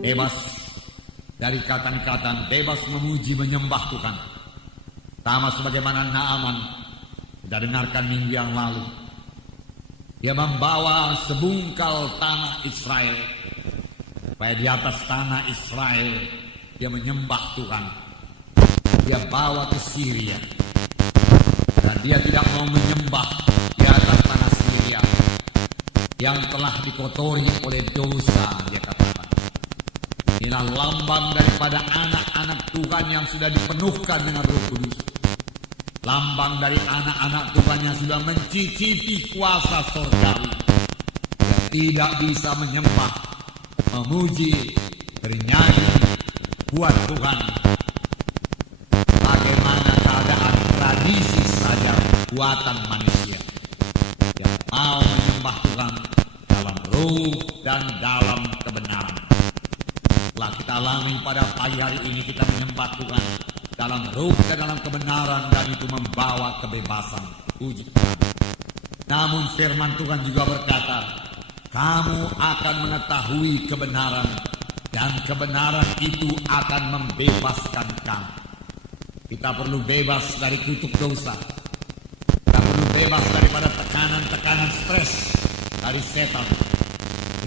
bebas dari ikatan-ikatan, bebas memuji menyembah Tuhan. Sama sebagaimana Naaman kita dengarkan minggu yang lalu. Dia membawa sebungkal tanah Israel, supaya di atas tanah Israel dia menyembah Tuhan. Dia bawa ke Syria, dan dia tidak mau menyembah di atas tanah Syria yang telah dikotori oleh dosa. Dia katakan, inilah lambang daripada anak-anak Tuhan yang sudah dipenuhkan dengan Roh Kudus. Lambang dari anak-anak Tuhan yang sudah mencicipi kuasa surgawi. Dia tidak bisa menyembah, memuji, bernyanyi buat Tuhan bagaimana keadaan tradisi saja buatan manusia. Dia mau menyembah Tuhan dalam roh dan dalam kebenaran. Setelah kita alami pada pagi hari ini, kita menyembah Tuhan dalam roh dan dalam kebenaran, dan itu membawa kebebasan. Puji Tuhan. Namun firman Tuhan juga berkata, kamu akan mengetahui kebenaran, dan kebenaran itu akan membebaskan kamu. Kita perlu bebas dari kutuk dosa. Kita perlu bebas daripada tekanan-tekanan stres dari setan.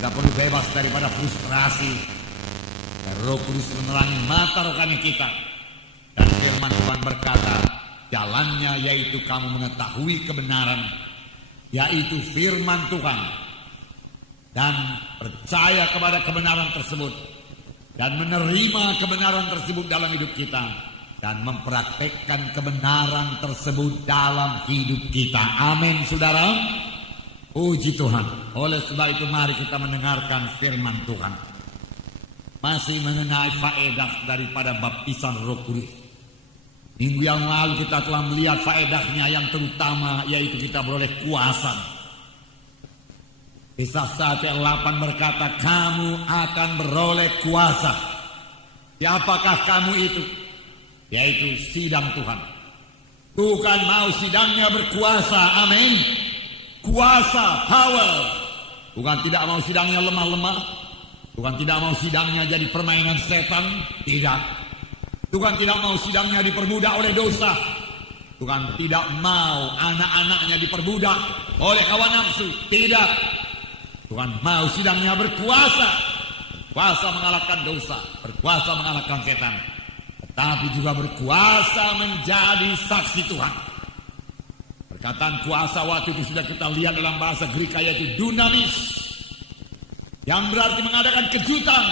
Kita perlu bebas daripada frustrasi. Roh Kudus menerangi mata rohani kita. Dan firman Tuhan berkata, jalannya yaitu kamu mengetahui kebenaran, yaitu firman Tuhan, dan percaya kepada kebenaran tersebut, dan menerima kebenaran tersebut dalam hidup kita, dan mempraktekkan kebenaran tersebut dalam hidup kita. Amin, saudara. Puji Tuhan. Oleh sebab itu mari kita mendengarkan firman Tuhan. Masih mengenai faedah daripada baptisan Roh Kudus. Minggu yang lalu kita telah melihat faedahnya yang terutama, yaitu kita beroleh kuasa. Kisah 1:8 berkata, kamu akan beroleh kuasa. Siapakah kamu itu? Yaitu sidang Tuhan. Tuhan mau sidangnya berkuasa. Amin. Kuasa, power. Tuhan tidak mau sidangnya lemah-lemah. Tuhan tidak mau sidangnya jadi permainan setan. Tidak. Tuhan tidak mau sidangnya diperbudak oleh dosa. Tuhan tidak mau anak-anaknya diperbudak oleh hawa nafsu. Tidak. Tuhan mau sidangnya berkuasa. Berkuasa mengalahkan dosa, berkuasa mengalahkan setan, tetapi juga berkuasa menjadi saksi Tuhan. Perkataan kuasa waktu itu sudah kita lihat dalam bahasa Greek, yaitu dunamis, yang berarti mengadakan kejutan.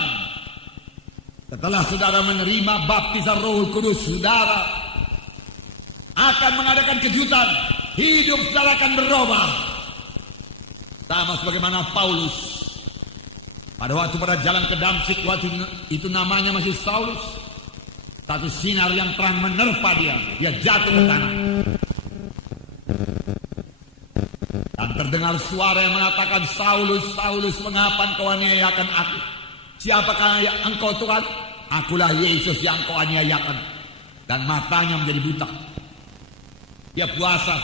Setelah saudara menerima baptisan Roh Kudus, saudara akan mengadakan kejutan. Hidup saudara akan berubah. Sama sebagaimana Paulus pada waktu pada jalan ke Damsyik, waktu itu namanya masih Saulus. Satu sinar yang terang menerpa dia. Dia jatuh ke tanah. Dan terdengar suara yang mengatakan, Saulus, Saulus, mengapa engkau aniayakan aku? Siapakah engkau Tuhan? Akulah Yesus yang engkau aniayakan. Dan matanya menjadi buta. Dia puasa.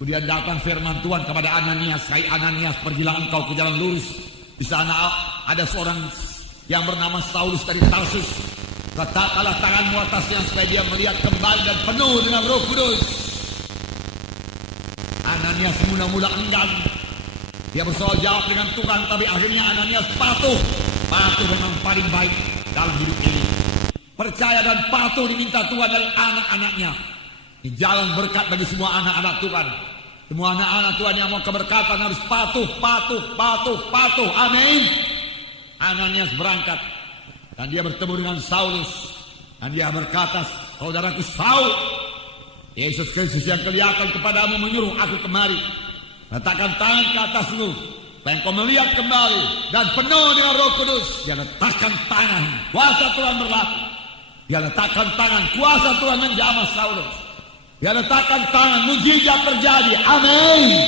Kemudian datang firman Tuhan kepada Ananias, hai Ananias, pergilah engkau ke jalan lurus. Di sana ada seorang yang bernama Saulus dari Tarsus. Letakkanlah tanganmu atasnya supaya dia melihat kembali dan penuh dengan Roh Kudus. Ananias mula-mula enggan. Dia bersoal jawab dengan Tuhan, tapi akhirnya Ananias patuh. Patuh memang paling baik dalam hidup ini. Percaya dan patuh diminta Tuhan dan anak-anaknya. Di jalan berkat bagi semua anak-anak Tuhan. Semua anak-anak Tuhan yang mau keberkatan harus patuh, patuh, patuh, patuh. Amin. Ananias berangkat dan dia bertemu dengan Saulus. Dan dia berkata, saudaraku Saul, Yesus Kristus yang kelihatan kepadamu menyuruh aku kemari. Letakkan tangan ke atasmu, supaya engkau melihat kembali dan penuh dengan Roh Kudus. Dia letakkan tangan, kuasa Tuhan berlaku. Dia letakkan tangan, kuasa Tuhan menjamah Saulus. Dia letakkan tangan, mujizat terjadi. Amin.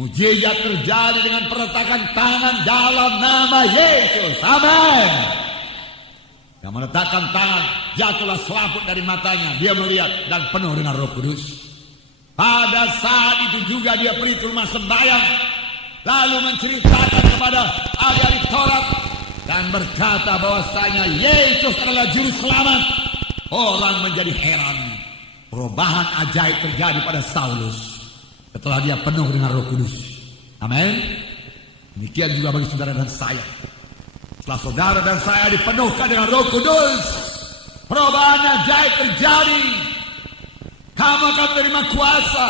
Mujizat terjadi dengan perletakan tangan dalam nama Yesus. Amin. Yang meletakkan tangan, jatuhlah selaput dari matanya. Dia melihat dan penuh dengan Roh Kudus. Pada saat itu juga dia pergi ke rumah sembahyang, lalu menceritakan kepada ahli-ahli Taurat dan berkata bahwasanya Yesus adalah juru selamat, orang menjadi heran. Perubahan ajaib terjadi pada Saulus setelah dia penuh dengan Roh Kudus. Amin. Demikian juga bagi saudara dan saya. Setelah saudara dan saya dipenuhkan dengan Roh Kudus, perubahan ajaib terjadi. Kamu akan menerima kuasa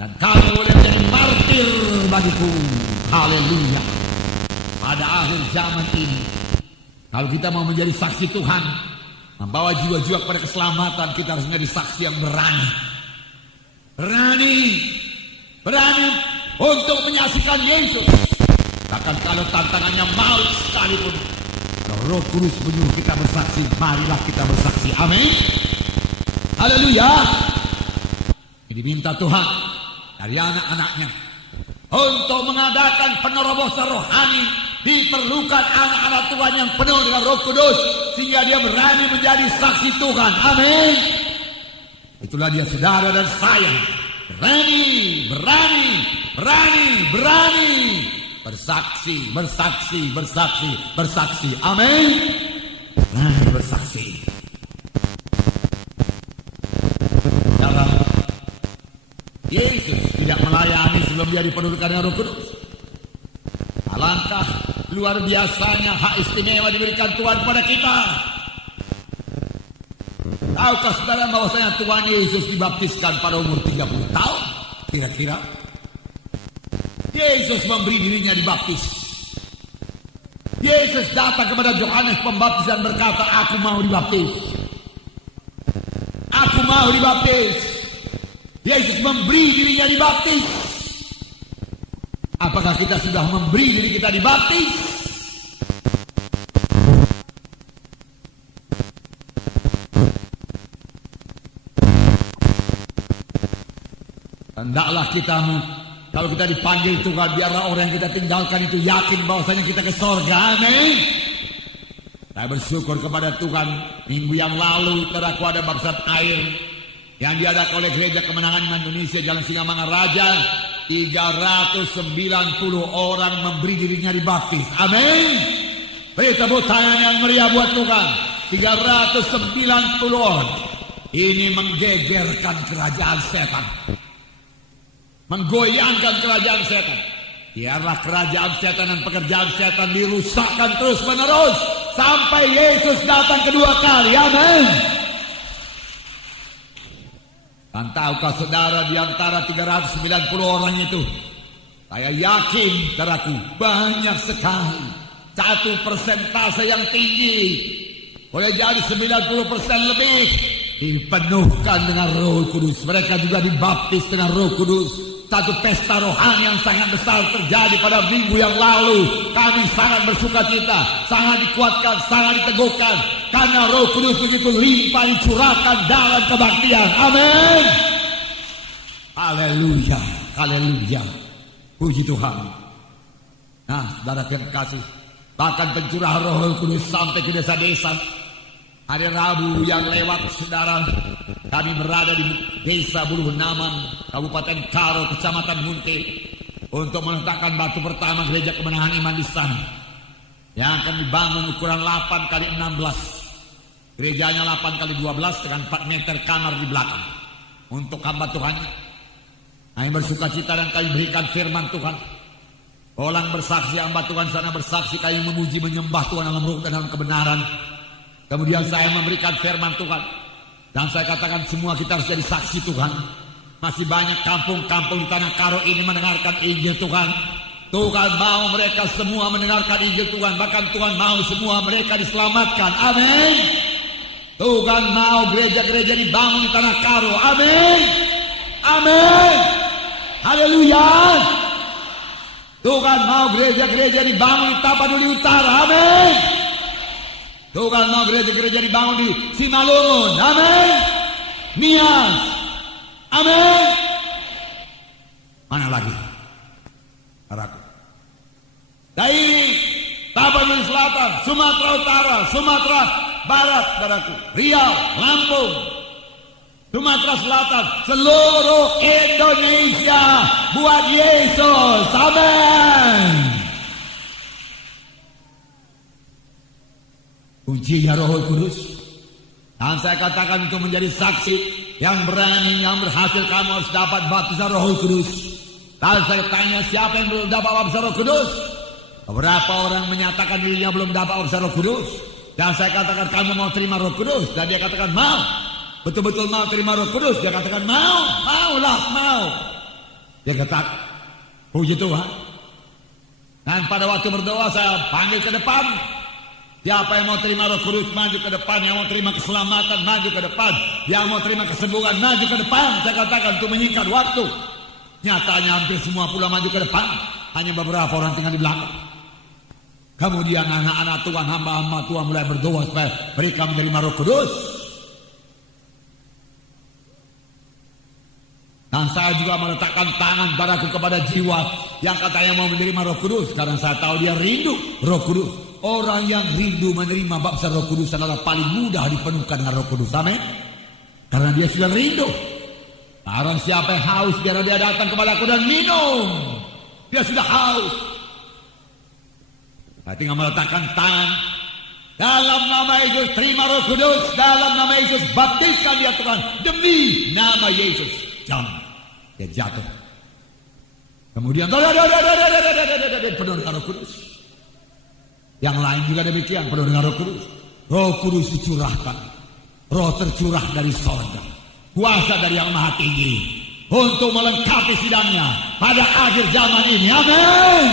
dan kamu boleh menjadi martir bagiku. Haleluya. Pada akhir zaman ini, kalau kita mau menjadi saksi Tuhan, membawa jiwa-jiwa kepada keselamatan, kita harus menjadi saksi yang berani. Berani untuk menyaksikan Yesus. Bahkan kalau tantangannya maut sekalipun, kalau Roh Kudus menyuruh kita bersaksi, marilah kita bersaksi. Amin. Haleluya. Ini diminta Tuhan dari anak-anaknya untuk mengadakan penerobosan rohani. Diperlukan anak-anak Tuhan yang penuh dengan Roh Kudus, sehingga dia berani menjadi saksi Tuhan. Amin. Itulah dia saudara dan saya. Berani. Bersaksi. Amin. Berani bersaksi. Dalam Yesus tidak melayani sebelum dia dipenuhkan dengan Roh Kudus. Alangkah luar biasanya hak istimewa diberikan Tuhan kepada kita. Tahukah saudara bahwasanya Tuhan Yesus dibaptiskan pada umur 30 tahun? Kira-kira Yesus memberi dirinya dibaptis. Yesus datang kepada Yohanes Pembaptis dan berkata, aku mau dibaptis. Aku mau dibaptis. Yesus memberi dirinya dibaptis. Apakah kita sudah memberi diri kita dibaptis? Hendaklah kita, kalau kita dipanggil Tuhan, biarlah orang yang kita tinggalkan itu yakin bahwasanya kita ke sorga. Amin. Saya bersyukur kepada Tuhan. Minggu yang lalu terdaku ada baptisan air yang diadakan oleh Gereja Kemenangan Indonesia Jalan Singamangaraja. 390 orang memberi dirinya dibaptis. Amin. Beri tepuk tangan yang meriah buat Tuhan. 390 orang. Ini menggegerkan kerajaan setan, menggoyangkan kerajaan setan. Biarlah kerajaan setan dan pekerjaan setan dirusakkan terus menerus sampai Yesus datang kedua kali. Amin. Dan tahukah saudara, di antara 390 orang itu, saya yakin saudaraku, banyak sekali, satu persentase yang tinggi, boleh jadi 90% lebih, dipenuhkan dengan Roh Kudus. Mereka juga dibaptis dengan Roh Kudus. Satu pesta rohani yang sangat besar terjadi pada minggu yang lalu. Kami sangat bersuka cita, sangat dikuatkan, sangat diteguhkan, karena Roh Kudus begitu limpah dicurahkan dalam kebaktian. Amin. Haleluya, haleluya. Puji Tuhan. Nah, saudara yang kasih, bahkan pencurahan Roh Kudus sampai ke desa-desa. Hari Rabu yang lewat, saudara, kami berada di Desa Buluh Naman, Kabupaten Karo, Kecamatan Munte, untuk meletakkan batu pertama Gereja Kemenangan Iman di sana, yang akan dibangun ukuran 8 kali 16. Gerejanya 8 kali 12 dengan 4 meter kamar di belakang. Untuk hamba Tuhan, kami bersuka cita dan kami berikan firman Tuhan. Orang bersaksi, hamba Tuhan sana bersaksi, kami memuji menyembah Tuhan dalam roh dan dalam kebenaran. Kemudian saya memberikan firman Tuhan, dan saya katakan semua kita harus jadi saksi Tuhan. Masih banyak kampung-kampung di tanah Karo ini mendengarkan Injil Tuhan. Tuhan mau mereka semua mendengarkan Injil Tuhan. Bahkan Tuhan mau semua mereka diselamatkan. Amin. Tuhan mau gereja-gereja dibangun di tanah Karo. Amin. Amin. Haleluya. Tuhan mau gereja-gereja dibangun di Tapanuli Utara. Amin. Tuhan mau gereja-gereja dibangun di Simalungun. Amin. Nias. Amin. Mana lagi? Harapku. Dari Tapanuli Selatan, Sumatera Utara, Sumatera Barat, saudaraku, Riau, Lampung, Sumatera Selatan, seluruh Indonesia buat Yesus. Amin. ujinya Roh Kudus. Dan saya katakan untuk menjadi saksi yang berani, yang berhasil, kamu harus dapat baptisan Roh Kudus. Lalu saya tanya, siapa yang belum dapat baptisan Roh Kudus? Beberapa orang menyatakan dirinya belum dapat baptisan Roh Kudus. Dan saya katakan, kamu mau terima Roh Kudus? Dan dia katakan mau. Betul-betul mau terima Roh Kudus? Dia katakan mau. Maulah, mau. Dia katakan, puji Tuhan. Dan pada waktu berdoa saya panggil ke depan. Siapa yang mau terima Roh Kudus, maju ke depan. Yang mau terima keselamatan, maju ke depan. Yang mau terima kesembuhan, maju ke depan. Saya katakan untuk menyingkat waktu. Nyatanya hampir semua pula maju ke depan. Hanya beberapa orang tinggal di belakang. Kemudian anak-anak Tuhan, hamba-hamba Tuhan mulai berdoa supaya mereka menerima Roh Kudus. Dan saya juga meletakkan tangan padaku kepada jiwa yang katanya mau menerima Roh Kudus. Karena saya tahu dia rindu Roh Kudus. Orang yang rindu menerima baptisan Roh Kudus adalah paling mudah dipenuhkan dengan Roh Kudus. Amin. Karena dia sudah rindu. Barang siapa yang haus, biar dia datang kepada aku dan minum. Dia sudah haus. Saya tinggal meletakkan tangan. Dalam nama Yesus terima Roh Kudus. Dalam nama Yesus baptiskan dia Tuhan. Demi nama Yesus. Jangan. Dia jatuh. Kemudian penuh dengan Roh Kudus. Yang lain juga demikian, penuh dengan Roh Kudus. Roh Kudus dicurahkan. Roh tercurah dari sorga. Kuasa dari Yang Maha Tinggi. Untuk melengkapi sidangnya pada akhir zaman ini. Amin.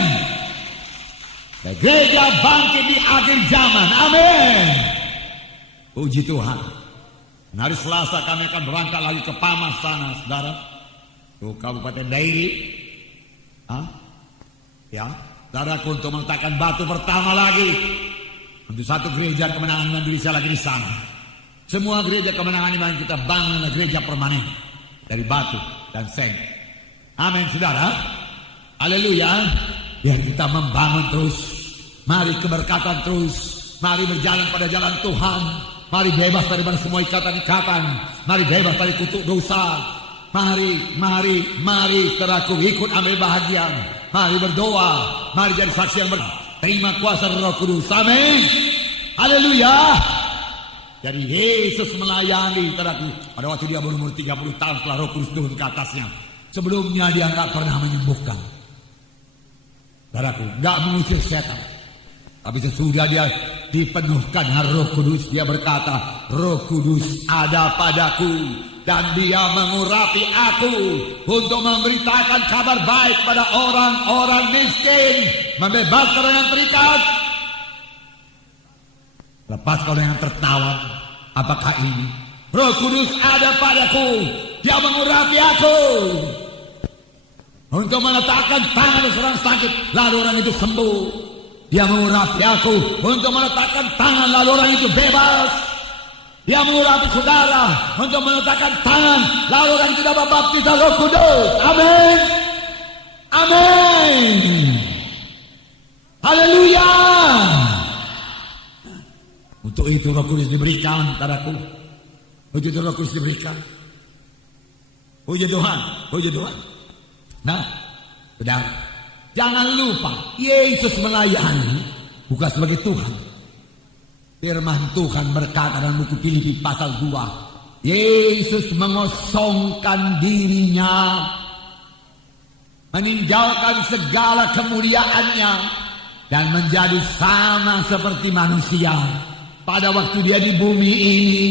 Gereja bangkit di akhir zaman. Amin. Puji Tuhan. Hari Selasa kami akan berangkat lagi ke Pamas sana, saudara. Ke Kabupaten Dairi. Ya, saudaraku, untuk meletakkan batu pertama lagi. Untuk satu gereja kemenangan Indonesia lagi di sana. Semua gereja kemenangan ini kita bangun gereja permanen. Dari batu dan seng. Amin, saudara. Haleluya. Biar kita membangun terus. Mari keberkatan terus. Mari berjalan pada jalan Tuhan. Mari bebas daripada semua ikatan-ikatan. Mari bebas dari kutuk dosa. Mari saudaraku, ikut ambil bahagian. Mari berdoa. Mari jadi saksi yang terima kuasa Roh Kudus. Amin. Haleluya. Jadi Yesus melayani saudaraku. Pada waktu dia berumur 30 tahun setelah Roh Kudus turun ke atasnya. Sebelumnya dia enggak pernah menyembuhkan. Saudaraku, enggak mengusir setan. Tapi sesudah dia dipenuhkan Roh Kudus, dia berkata, Roh Kudus ada padaku dan dia mengurapi aku untuk memberitakan kabar baik pada orang-orang miskin, membebaskan orang yang terikat, lepaskan orang yang tertawan. Apakah ini? Roh Kudus ada padaku, dia mengurapi aku untuk meletakkan tangan seorang sakit, lalu orang itu sembuh. Dia mengurapi aku untuk meletakkan tangan, lalu orang itu bebas. Dia mengurapi saudara untuk meletakkan tangan, lalu orang itu dapat baptisan Roh Kudus. Amin. Amin. Haleluya. Untuk itu Roh Kudus diberikan padaku. Untuk itu Roh Kudus diberikan. Puji Tuhan, puji Tuhan. Nah, saudara, jangan lupa Yesus melayani bukan sebagai Tuhan. Firman Tuhan berkata dalam buku Filipi pasal 2, Yesus mengosongkan dirinya, meninggalkan segala kemuliaannya dan menjadi sama seperti manusia pada waktu dia di bumi ini.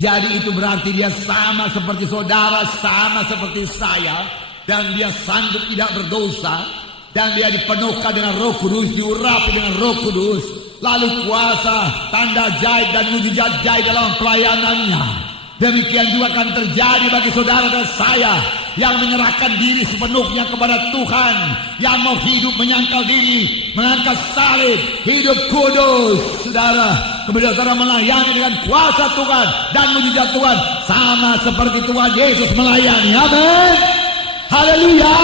Jadi itu berarti dia sama seperti saudara, sama seperti saya, dan dia sanggup tidak berdosa, dan dia dipenuhkan dengan Roh Kudus, diurapi dengan Roh Kudus, lalu kuasa, tanda jahit dan mujizat jahit dalam pelayanannya. Demikian juga akan terjadi bagi saudara dan saya yang menyerahkan diri sepenuhnya kepada Tuhan, yang mau hidup menyangkal diri, mengangkat salib, hidup kudus. Saudara, kemudian saudara melayani dengan kuasa Tuhan dan mujizat Tuhan, sama seperti Tuhan Yesus melayani. Amin. Haleluya.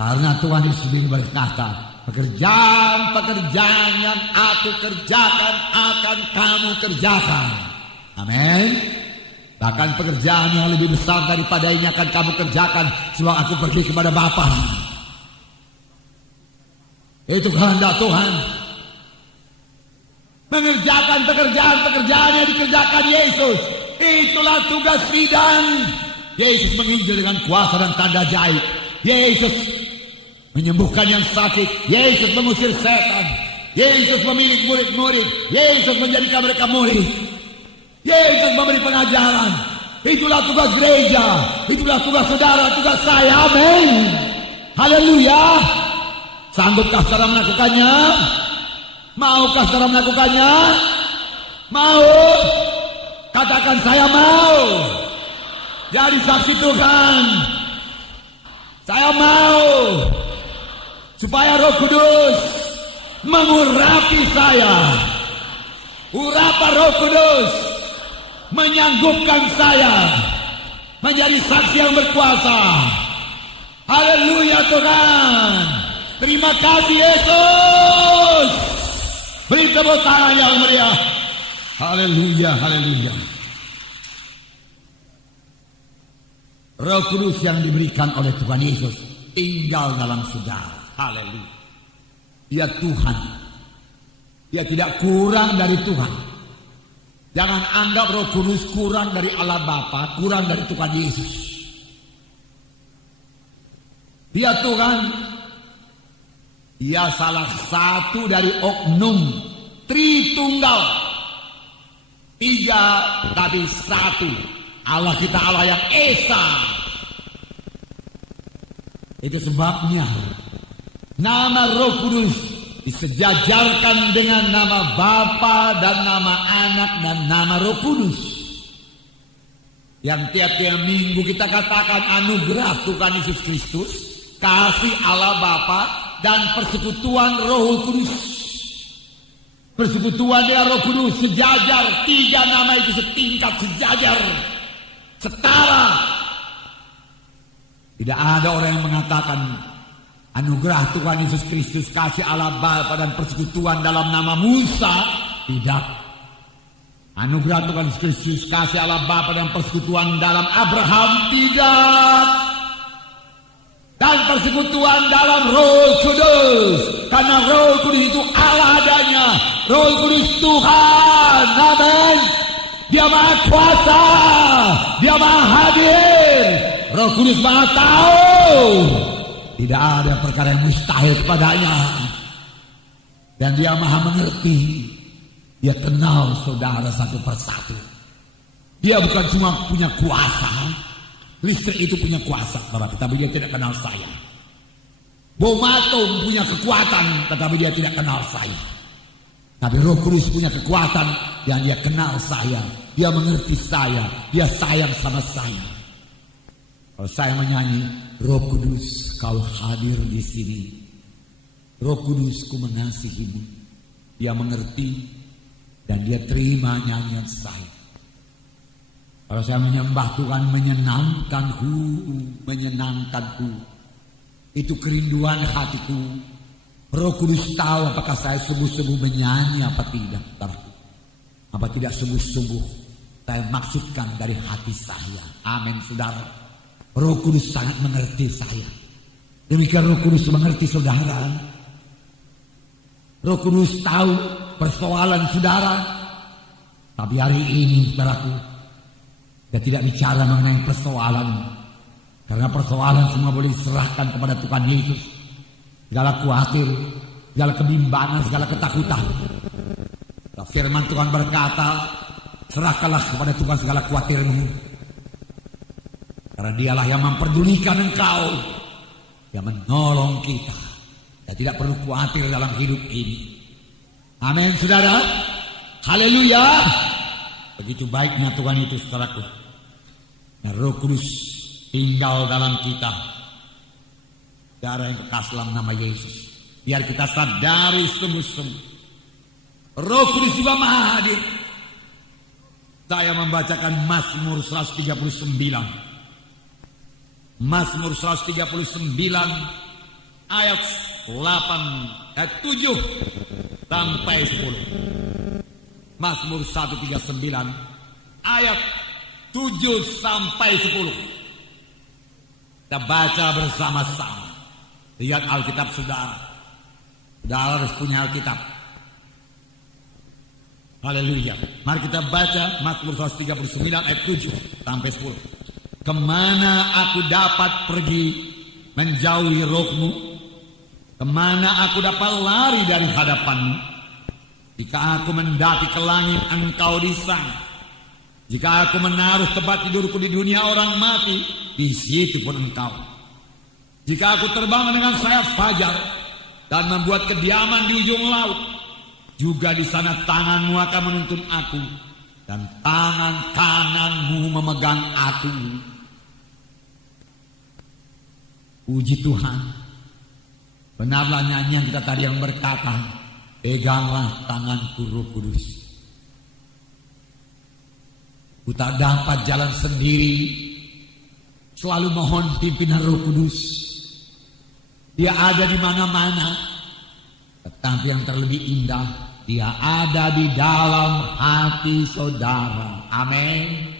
Karena Tuhan Yesus sendiri berkata, pekerjaan-pekerjaan yang aku kerjakan akan kamu kerjakan. Amin. Bahkan pekerjaan yang lebih besar daripada ini akan kamu kerjakan sebab aku pergi kepada Bapa. Itu kehendak Tuhan. mengerjakan pekerjaan-pekerjaan yang dikerjakan Yesus. Itulah tugas bidan. Yesus menginjil dengan kuasa dan tanda ajaib. Yesus menyembuhkan yang sakit. Yesus mengusir setan. Yesus memilih murid-murid. Yesus menjadikan mereka murid. Yesus memberi pengajaran. Itulah tugas gereja. Itulah tugas saudara, tugas saya. Amin. Haleluya. Sanggupkah saudara melakukannya? Maukah saudara melakukannya? Mau? Katakan saya mau. Jadi saksi Tuhan. Saya mau. Supaya Roh Kudus mengurapi saya. Urapan Roh Kudus menyanggupkan saya menjadi saksi yang berkuasa. Haleluya Tuhan. Terima kasih Yesus. Beri tepuk tangan yang meriah. Haleluya, haleluya. Roh Kudus yang diberikan oleh Tuhan Yesus tinggal dalam saudara. Haleluya. Dia Tuhan. Dia tidak kurang dari Tuhan. Jangan anggap Roh Kudus kurang dari Allah Bapa, kurang dari Tuhan Yesus. Dia Tuhan. Dia salah satu dari oknum Tritunggal. 3 tapi 1. Allah kita Allah yang Esa. Itu sebabnya nama Roh Kudus disejajarkan dengan nama Bapa dan nama Anak dan nama Roh Kudus. Yang tiap-tiap minggu kita katakan anugerah Tuhan Yesus Kristus, kasih Allah Bapa dan persekutuan Roh Kudus. Persekutuan dengan Roh Kudus sejajar. 3 nama itu setingkat, sejajar, setara. Tidak ada orang yang mengatakan anugerah Tuhan Yesus Kristus, kasih Allah Bapa dan persekutuan dalam nama Musa. Tidak. Anugerah Tuhan Yesus Kristus, kasih Allah Bapa dan persekutuan dalam Abraham. Tidak. Dan persekutuan dalam Roh Kudus. Karena Roh Kudus itu Allah adanya. Roh Kudus Tuhan. Amin. Dia maha kuasa. Dia maha hadir. Roh Kudus maha tahu. Tidak ada perkara yang mustahil kepadanya. Dan dia maha mengerti. Dia kenal saudara satu persatu. Dia bukan cuma punya kuasa. Listrik itu punya kuasa, tetapi dia tidak kenal saya. Bom atom punya kekuatan, tetapi dia tidak kenal saya. Tapi Roh Kudus punya kekuatan yang dia kenal saya. Dia mengerti saya. Dia sayang sama saya. Kalau saya menyanyi, Roh Kudus kau hadir di sini. Roh Kudus ku mengasihimu. Dia mengerti dan dia terima nyanyian saya. Kalau saya menyembah Tuhan menyenangkanku. Itu kerinduan hatiku. Roh Kudus tahu apakah saya sungguh-sungguh menyanyi apa tidak. Apa tidak sungguh-sungguh saya maksudkan dari hati saya. Amin saudara. Roh Kudus sangat mengerti saya. Demikian Roh Kudus mengerti saudara. Roh Kudus tahu persoalan saudara. Tapi hari ini saudaraku, dia tidak bicara mengenai persoalan. Karena persoalan semua boleh diserahkan kepada Tuhan Yesus. Segala khawatir, segala kebimbangan, segala ketakutan. Firman Tuhan berkata, serahkanlah kepada Tuhan segala khawatirmu. Karena dialah yang memperdulikan engkau. Yang menolong kita. Kita tidak perlu khawatir dalam hidup ini. Amin saudara. Haleluya. Begitu baiknya Tuhan itu saudaraku. Nah, Roh Kudus tinggal dalam kita. Darah yang kekal dalam nama Yesus. Biar kita sadari sungguh-sungguh. Roh Kudus juga maha hadir. Saya membacakan Mazmur 139. Mazmur 139 ayat 7 sampai 10. Mazmur 139 ayat 7 sampai 10. Kita baca bersama-sama. Lihat Alkitab saudara. Saudara harus punya Alkitab. Haleluya. Mari kita baca Mazmur 139 ayat 7 sampai 10. Kemana aku dapat pergi menjauhi rohmu? Kemana aku dapat lari dari hadapanmu? Jika aku mendaki ke langit, engkau di sana. Jika aku menaruh tempat tidurku di dunia orang mati, di situ pun engkau. Jika aku terbang dengan sayap fajar dan membuat kediaman di ujung laut, juga di sana tanganmu akan menuntun aku dan tangan kananmu memegang aku. Puji Tuhan. Benarlah nyanyian kita tadi yang berkata, peganglah tanganku Roh Kudus. Ku tak dapat jalan sendiri, selalu mohon pimpinan Roh Kudus. Dia ada di mana-mana, tetapi yang terlebih indah, dia ada di dalam hati saudara. Amin.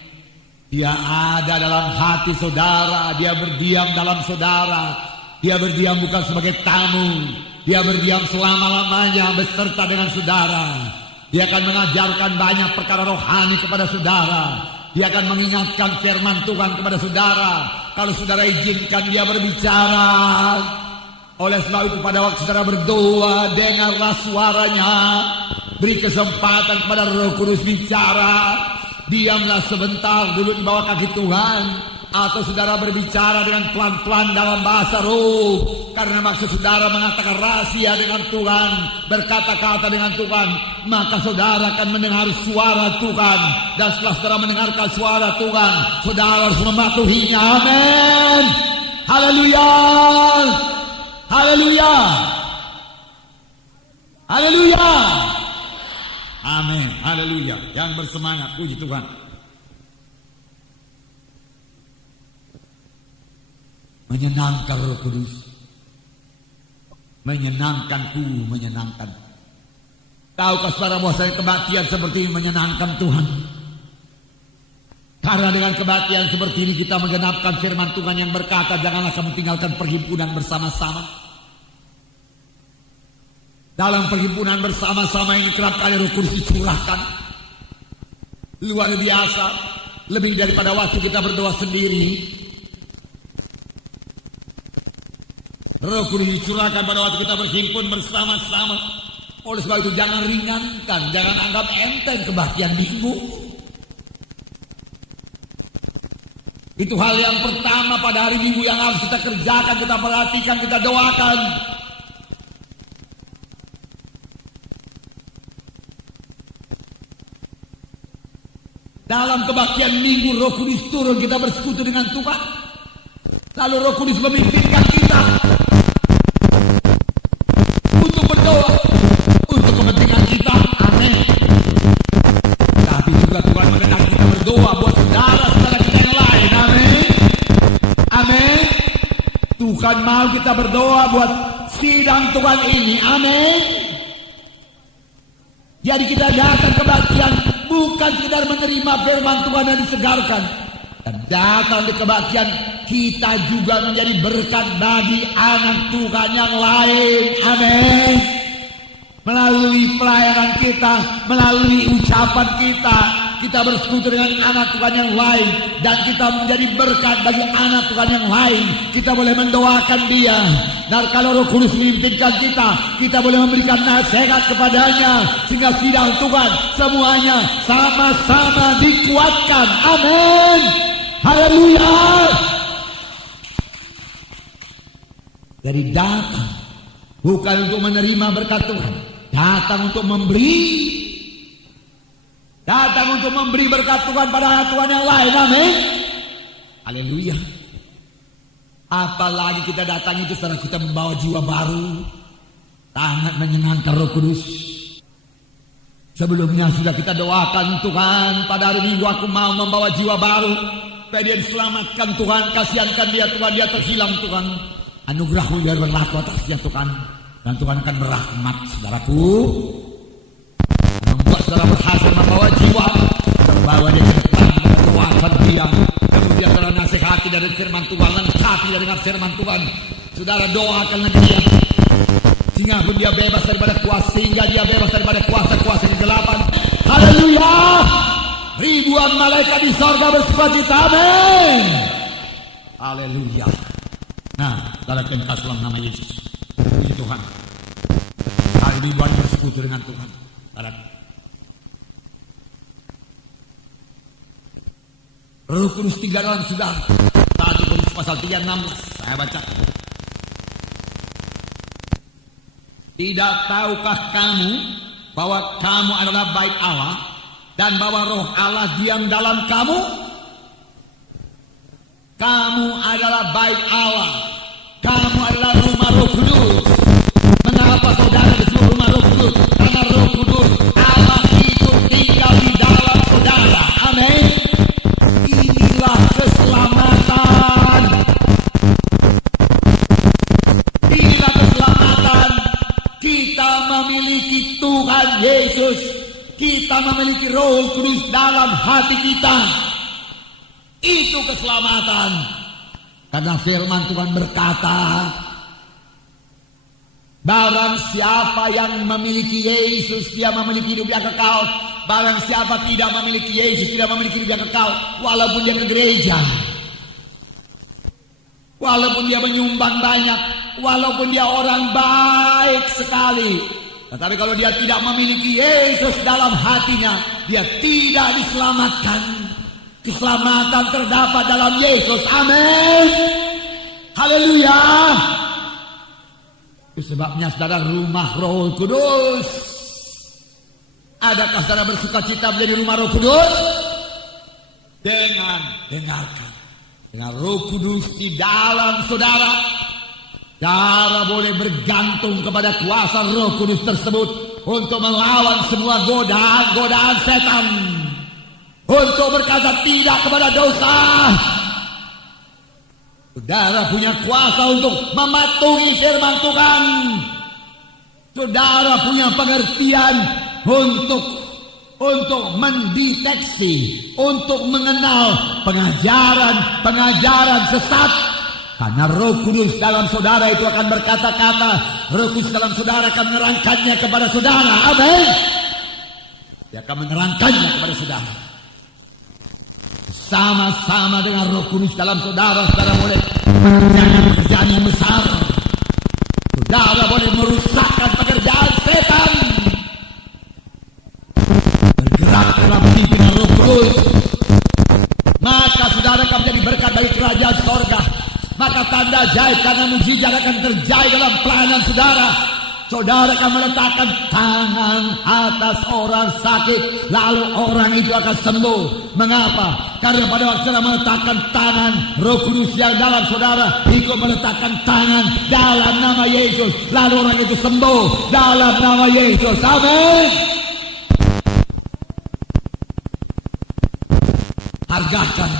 Dia ada dalam hati saudara, dia berdiam dalam saudara. Dia berdiam bukan sebagai tamu, dia berdiam selama-lamanya beserta dengan saudara. Dia akan mengajarkan banyak perkara rohani kepada saudara. Dia akan mengingatkan firman Tuhan kepada saudara. Kalau saudara izinkan dia berbicara. Oleh sebab itu pada waktu saudara berdoa, dengarlah suaranya. Beri kesempatan kepada Roh Kudus bicara. Diamlah sebentar dulu di bawah kaki Tuhan. Atau saudara berbicara dengan pelan-pelan dalam bahasa roh. Karena maksud saudara mengatakan rahasia dengan Tuhan, berkata-kata dengan Tuhan, maka saudara akan mendengar suara Tuhan. Dan setelah saudara mendengarkan suara Tuhan, saudara harus mematuhinya. Amin. Haleluya. Haleluya. Haleluya. Amin. Haleluya. Yang bersemangat, puji Tuhan. Menyenangkan Roh Kudus. Menyenangkanku, menyenangkan. Tahukah saudara bahwa kebaktian seperti ini menyenangkan Tuhan? Karena dengan kebaktian seperti ini kita menggenapkan firman Tuhan yang berkata, janganlah kamu tinggalkan perhimpunan bersama-sama. Dalam perhimpunan bersama-sama ini kerap kali Roh Kudus dicurahkan. Luar biasa. Lebih daripada waktu kita berdoa sendiri. Roh Kudus dicurahkan pada waktu kita berhimpun bersama-sama. Oleh sebab itu jangan ringankan, jangan anggap enteng kebaktian minggu. Itu hal yang pertama pada hari Minggu yang harus kita kerjakan, kita perhatikan, kita doakan. Dalam kebaktian Minggu Roh Kudus turun, kita bersekutu dengan Tuhan. Lalu Roh Kudus memimpinkan kita untuk berdoa untuk kepentingan kita. Amin. Tapi juga Tuhan mengenal kita berdoa buat saudara-saudara kita yang lain. Amin. Amin. Tuhan mau kita berdoa buat sidang Tuhan ini. Amin. Jadi kita datang kebaktian bukan sekedar menerima firman Tuhan yang disegarkan. Dan datang di kebaktian kita juga menjadi berkat bagi anak Tuhan yang lain. Amin. Melalui pelayanan kita, melalui ucapan kita, kita bersekutu dengan anak Tuhan yang lain. Dan kita menjadi berkat bagi anak Tuhan yang lain. Kita boleh mendoakan dia. Dan kalau Roh Kudus memimpinkan kita boleh memberikan nasihat kepadanya. Sehingga sidang Tuhan semuanya sama-sama dikuatkan. Amin. Haleluya. Jadi datang bukan untuk menerima berkat Tuhan, datang untuk memberi. Datang untuk memberi berkat Tuhan pada Tuhan yang lain. Amin. Haleluya. Apalagi kita datang itu setelah kita membawa jiwa baru, sangat menyenangkan Roh Kudus. Sebelumnya sudah kita doakan, Tuhan pada hari Minggu aku mau membawa jiwa baru, supaya dia diselamatkan Tuhan, kasihankan dia Tuhan, dia terhilang Tuhan. Anugerah-Mu biar berlaku atasnya Tuhan. Dan Tuhan akan merahmat saudaraku. Membuat saudara berhasil membawa jiwa. Membawa dia ke depan, mendoakan dia. Kemudian saudara nasihati dari firman Tuhan, lengkapi dengan firman Tuhan. Saudara doakan lagi dia. Sehingga dia bebas daripada kuasa, sehingga dia bebas daripada kuasa-kuasa kegelapan. Haleluya. Ribuan malaikat di sorga bersukacita. Amin. Haleluya. Nah, dalam dalam nama Yesus. Puji Tuhan. Hari ribuan bersekutu dengan Tuhan. Roh Kudus tinggal dalam saudara. 1 Korintus pasal 3:16. Saya baca. Tidak tahukah kamu bahwa kamu adalah bait Allah dan bahwa Roh Allah diam dalam kamu? Kamu adalah bait Allah. Kamu adalah rumah Roh Kudus. Mengapa saudara disebut rumah Roh Kudus? Karena Roh Kudus Allah itu tinggal di dalam saudara. Amin. Inilah keselamatan. Inilah keselamatan. Kita memiliki Tuhan Yesus. Kita memiliki Roh Kudus dalam hati kita. Itu keselamatan. Karena firman Tuhan berkata, barang siapa yang memiliki Yesus, dia memiliki hidup yang kekal. Barang siapa tidak memiliki Yesus, tidak memiliki hidup yang kekal. Walaupun dia ke gereja, walaupun dia menyumbang banyak, walaupun dia orang baik sekali, tetapi kalau dia tidak memiliki Yesus dalam hatinya, dia tidak diselamatkan. Keselamatan terdapat dalam Yesus. Amin. Haleluya. Itu sebabnya saudara rumah Roh Kudus. Adakah saudara bersuka cita menjadi rumah Roh Kudus? Dengarkan. Dengan Roh Kudus di dalam saudara, saudara boleh bergantung kepada kuasa Roh Kudus tersebut untuk melawan semua godaan setan. Untuk berkata tidak kepada dosa. Saudara punya kuasa untuk mematuhi firman Tuhan. Saudara punya pengertian untuk mendeteksi, untuk mengenal pengajaran sesat. Karena Roh Kudus dalam saudara itu akan berkata-kata. Roh Kudus dalam saudara akan menerangkannya kepada saudara. Amin. Dia akan menerangkannya kepada saudara. Sama-sama dengan Roh Kudus dalam saudara, saudara boleh mengerjakan pekerjaan yang besar. Saudara boleh merusakkan pekerjaan setan. Bergerak dalam pimpinan Roh Kudus, maka saudara akan menjadi berkat bagi kerajaan sorga. Maka tanda ajaib karena mukjizat akan terjadi dalam pelayanan saudara. Saudara akan meletakkan tangan atas orang sakit, lalu orang itu akan sembuh. Mengapa? Karena pada waktu saudara meletakkan tangan, Roh Kudus yang dalam saudara ikut meletakkan tangan dalam nama Yesus, lalu orang itu sembuh dalam nama Yesus. Amin. Hargakan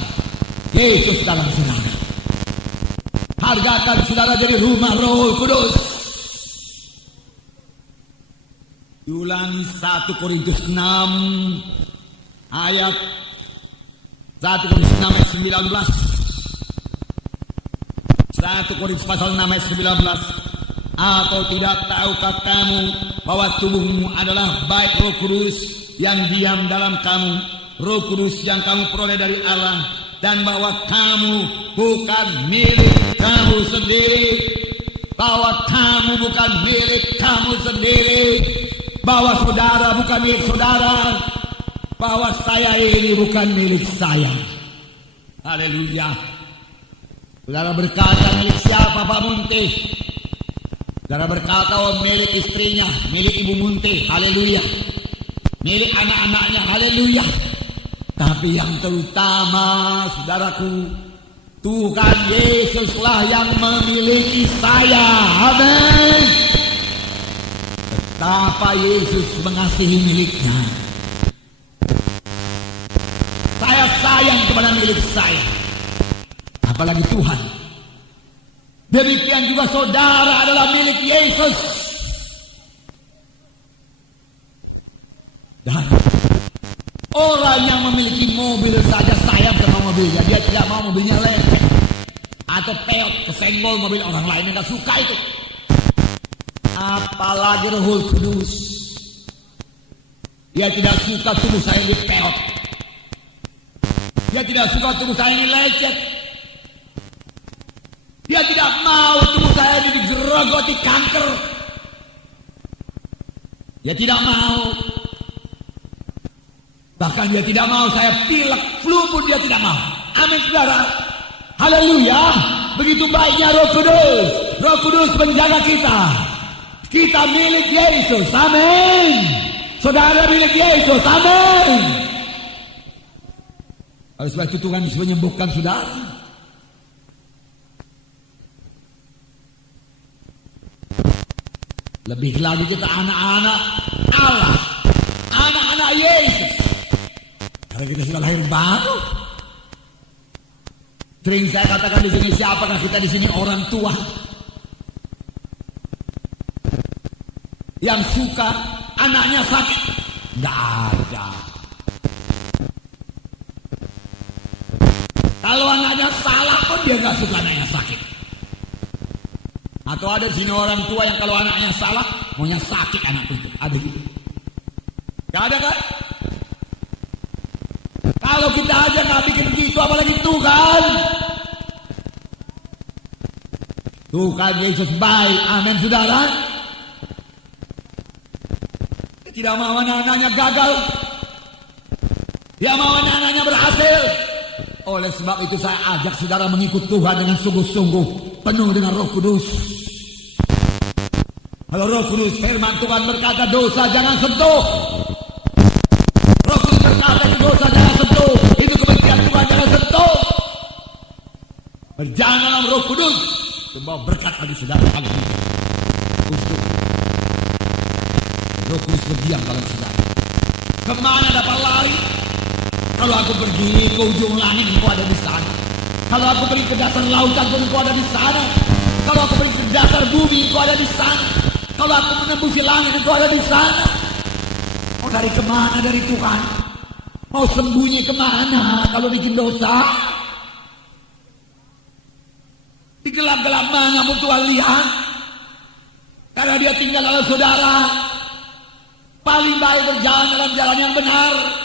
Yesus dalam saudara. Hargakan saudara jadi rumah Roh Kudus. Ulangi 1 Korintus 6 ayat 1 Korintus 6 ayat 19. 1 Korintus pasal 6 ayat 19. Atau tidak tahukah kamu bahwa tubuhmu adalah bait Roh Kudus yang diam dalam kamu, Roh Kudus yang kamu peroleh dari Allah, dan bahwa kamu bukan milik kamu sendiri, bahwa kamu bukan milik kamu sendiri, bahwa saudara bukan milik saudara, bahwa saya ini bukan milik saya. Haleluya. Saudara berkata milik siapa Pak Munti? Saudara berkata oh milik istrinya, milik Ibu Munti. Haleluya. Milik anak-anaknya. Haleluya. Tapi yang terutama saudaraku, Tuhan Yesuslah yang memiliki saya. Amin. Betapa Yesus mengasihi miliknya. Saya sayang kepada milik saya, apalagi Tuhan. Demikian juga saudara adalah milik Yesus. Dan orang yang memiliki mobil saja sayang sama mobilnya. Dia tidak mau mobilnya lecet atau peot, kesenggol mobil orang lain yang gak suka itu. Apalagi Roh Kudus. Dia tidak suka tubuh saya dipeot. Dia tidak suka tubuh saya ini lecet. Dia tidak mau tubuh saya ini digerogoti kanker. Dia tidak mau. Bahkan dia tidak mau saya pilek, flu pun dia tidak mau. Amin saudara. Haleluya. Begitu baiknya Roh Kudus. Roh Kudus menjaga kita. Kita milik Yesus. Amin. Saudara milik Yesus. Amin. Oleh sebab itu Tuhan bisa menyembuhkan saudara. Lebih lagi kita anak-anak Allah, anak-anak Yesus. Karena kita sudah lahir baru. Sering saya katakan di sini, siapakah kita di sini orang tua yang suka anaknya sakit? Nggak ada. Kalau anaknya salah pun dia nggak suka anaknya sakit. Atau ada di sini orang tua yang kalau anaknya salah, maunya sakit anak itu. Ada gitu. Gak ada kan? Kalau kita aja gak bikin gitu, apalagi Tuhan. Tuhan Yesus baik. Amin saudara. Dia tidak mau anak-anaknya gagal. Dia mau anak-anaknya berhasil. Oleh sebab itu saya ajak saudara mengikut Tuhan dengan sungguh-sungguh, penuh dengan Roh Kudus. Kalau Roh Kudus, firman Tuhan berkata dosa jangan sentuh. Roh Kudus berkata dosa jangan sentuh. Itu kebencian Tuhan jangan sentuh. Berjalan dalam Roh Kudus, membawa berkat bagi saudara. Haleluya. Roh Kudus berdiam dalam saudara. Kemana dapat lari? Kalau aku pergi ke ujung langit, engkau ada di sana. Kalau aku pergi ke dasar lautan, engkau ada di sana. Kalau aku pergi ke dasar bumi, engkau ada di sana. Kalau aku menembusi langit, engkau ada di sana. Mau dari kemana dari Tuhan? Mau sembunyi kemana kalau bikin dosa? Di gelap-gelap mana pun Tuhan lihat. Karena dia tinggal dalam saudara. Paling baik berjalan dalam jalan yang benar.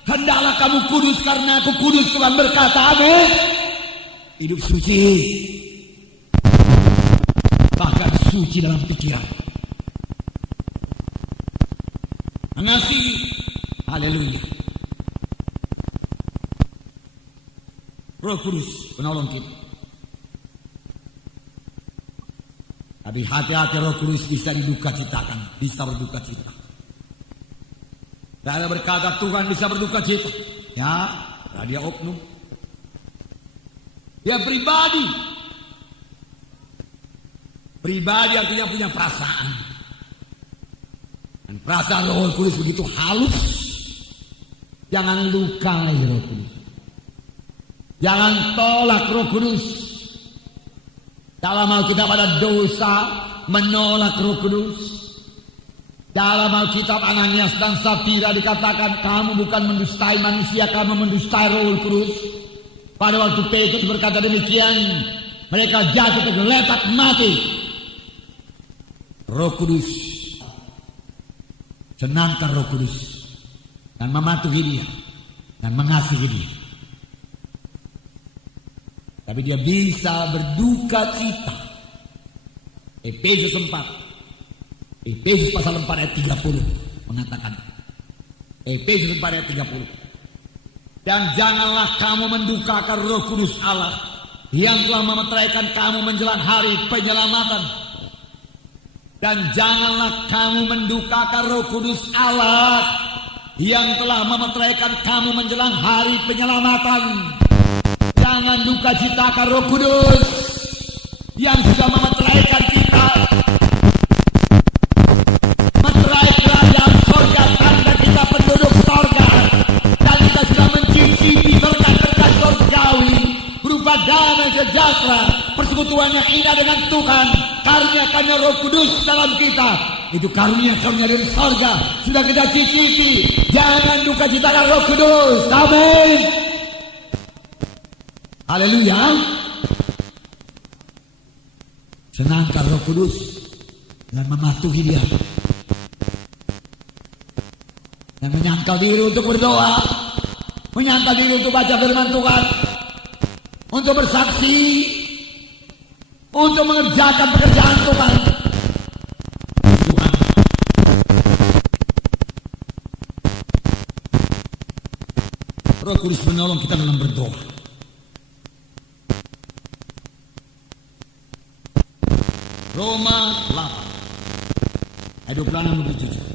Hendaklah kamu kudus karena aku kudus, Tuhan berkata. Amin. Hidup suci, bahkan suci dalam pikiran, mengasihi. Haleluya. Roh Kudus penolong kita. Tapi hati-hati, Roh Kudus bisa diduka citakan, bisa berduka cita. Saya berkata Tuhan bisa berduka cita. Ya, dia oknum. Dia pribadi. Pribadi artinya punya perasaan. Dan perasaan Roh Kudus begitu halus. Jangan lukai Roh Kudus. Jangan tolak Roh Kudus. Dalam Alkitab ada dosa menolak Roh Kudus. Dalam Alkitab Ananias dan Safira dikatakan kamu bukan mendustai manusia, kamu mendustai Roh Kudus. Pada waktu Petrus berkata demikian, mereka jatuh tergeletak mati. Roh Kudus, senangkan Roh Kudus dan mematuhi dia dan mengasihi dia. Tapi dia bisa berduka cita. Efesus 4. Efesus pasal 4 ayat 30 mengatakan. Efesus 4 ayat 30. Dan janganlah kamu mendukakan Roh Kudus Allah yang telah memeteraikan kamu menjelang hari penyelamatan. Dan janganlah kamu mendukakan Roh Kudus Allah yang telah memeteraikan kamu menjelang hari penyelamatan. Jangan duka citakan Roh Kudus yang sudah memeteraikan kita. Meterai kerajaan sorga, tanda kita penduduk sorga. Dan kita sudah mencicipi berkat-berkat sorgawi berupa damai sejahtera, persekutuan yang indah dengan Tuhan, karunia-karunia Roh Kudus dalam kita. Itu karunia-karunia dari sorga sudah kita cicipi. Jangan duka citakan Roh Kudus. Amin. Haleluya. Senangkan Roh Kudus dan mematuhi dia dan menyangkal diri untuk berdoa, menyangkal diri untuk baca firman Tuhan, untuk bersaksi, untuk mengerjakan pekerjaan Tuhan. Tuhan, Roh Kudus menolong kita dalam berdoa. Roma 8 ayat 26-27.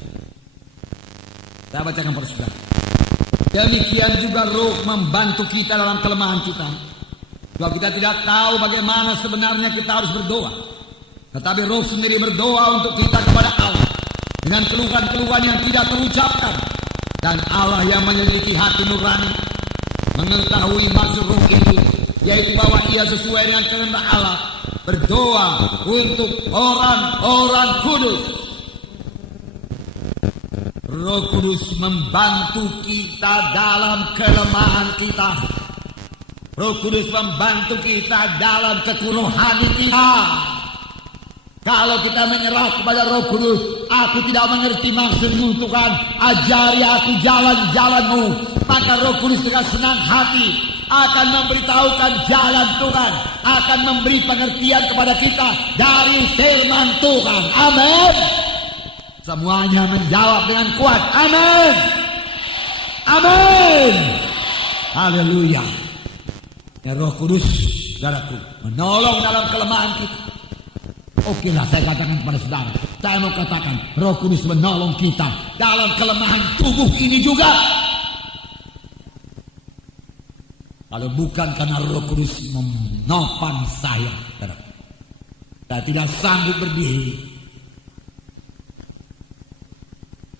Saya bacakan para saudara. Demikian juga Roh membantu kita dalam kelemahan kita. Sebab kita tidak tahu bagaimana sebenarnya kita harus berdoa. Tetapi Roh sendiri berdoa untuk kita kepada Allah dengan keluhan-keluhan yang tidak terucapkan. Dan Allah yang menyelidiki hati nurani mengetahui maksud Roh itu, yaitu bahwa ia sesuai dengan kehendak Allah berdoa untuk orang-orang kudus. Roh Kudus membantu kita dalam kelemahan kita. Roh Kudus membantu kita dalam kekurangan kita. Kalau kita menyerah kepada Roh Kudus, aku tidak mengerti maksudmu Tuhan, ajari aku jalan-jalanmu, maka Roh Kudus dengan senang hati akan memberitahukan jalan Tuhan, akan memberi pengertian kepada kita dari firman Tuhan. Amin. Semuanya menjawab dengan kuat. Amin. Amin. Haleluya. Ya, Roh Kudus, saudaraku, menolong dalam kelemahan kita. Oke lah, saya katakan kepada saudara, saya mau katakan Roh Kudus menolong kita dalam kelemahan tubuh ini juga. Kalau bukan karena Roh Kudus menopang saya tidak sanggup berdiri.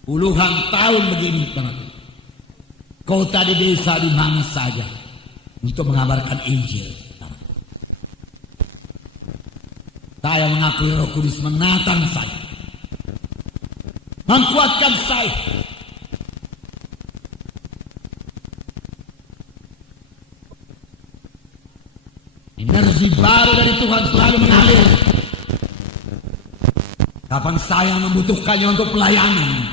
Puluhan tahun begini, kota di desa di mana saja untuk mengabarkan Injil. Saya mengakui Roh Kudus menatang saya, menguatkan saya. Energi baru dari Tuhan selalu mengalir. Kapan saya membutuhkannya untuk pelayanan,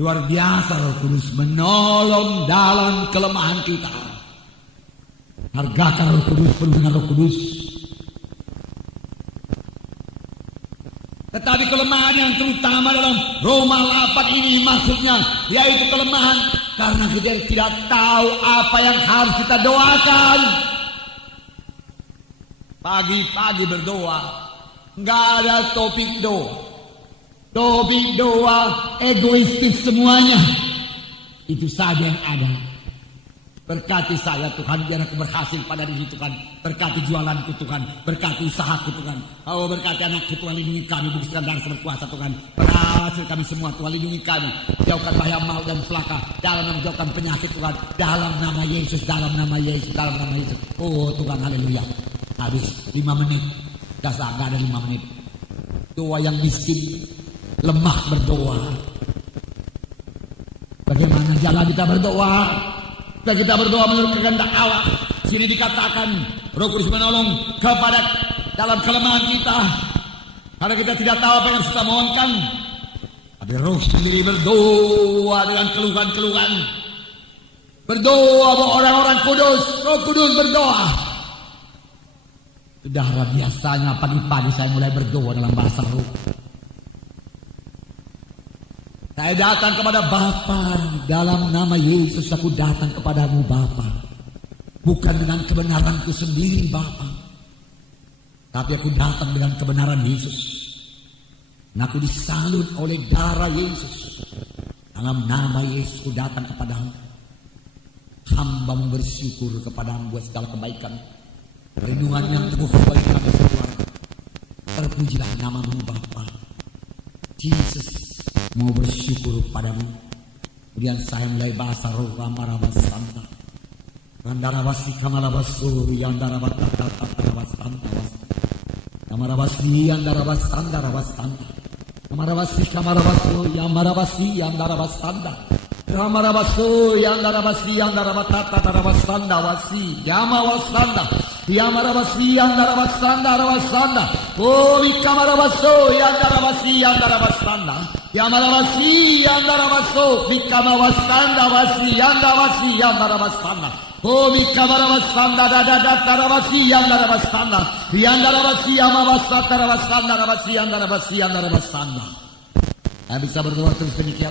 luar biasa Roh Kudus menolong dalam kelemahan kita. Hargakan Roh Kudus, penuh dengan Roh Kudus. Tetapi kelemahan yang terutama dalam Roma 8 ini maksudnya yaitu kelemahan karena kita tidak tahu apa yang harus kita doakan. Pagi-pagi berdoa, nggak ada topik doa. Topik doa egoistis semuanya. Itu saja yang ada. Berkati saya Tuhan, biar aku berhasil pada diri Tuhan. Berkati jualanku Tuhan, berkati usahaku Tuhan. Oh, berkati anakku Tuhan, lindungi kami, buktikan darah berkuasa Tuhan. Berhasil kami semua Tuhan, lindungi kami. Jauhkan bahaya maut dan celaka, dalam nama jauhkan penyakit Tuhan. Dalam nama Yesus, dalam nama Yesus, dalam nama Yesus. Oh Tuhan, haleluya. Habis 5 menit, gak ada 5 menit. Doa yang miskin, lemah berdoa. Bagaimana jalan kita berdoa? Kita berdoa menurut kehendak Allah. Sini dikatakan Roh Kudus menolong kepada dalam kelemahan kita. Karena kita tidak tahu apa yang harus kita mohonkan. Tapi Roh sendiri berdoa dengan keluhan-keluhan. Berdoa bahwa orang-orang kudus. Roh Kudus berdoa. Saudara, biasanya pagi-pagi saya mulai berdoa dalam bahasa roh. Saya datang kepada Bapa, dalam nama Yesus aku datang kepadamu Bapa. Bukan dengan kebenaranku sendiri Bapa, tapi aku datang dengan kebenaran Yesus. Dan aku disalut oleh darah Yesus. Dalam nama Yesus aku datang kepadamu. Hamba bersyukur kepadamu buat segala kebaikan, perlindungan yang teguh bagi kami semua. Terpujilah namamu Bapa. Yesus mau bersyukur padamu. Kemudian saya mulai bahasa roh Ramarabasanta. Randarabasi Kamarabasu Yandarabasanta Kamarabasi Yandarabasanta Rabasanta Kamarabasi Kamarabasu Yamarabasi Yandarabasanta Ramarabasu Yandarabasi Yandarabasanta Rabasanta Wasi Yamawasanta Yamarabasi Yandarabasanda Rabasanda. Oh Vikamarabaso Yandarabasi Yandarabasanda. Yamarabasi Yandarabaso Vikamawasanda Vasi Yandavasi Yandarabasanda. Oh Vikamarabasanda Darabasi Yandarabasanda. Yandarabasi Yamavasata Rabasanda Rabasi Yandarabasi Yandarabasanda. Bisa berdoa terus demikian.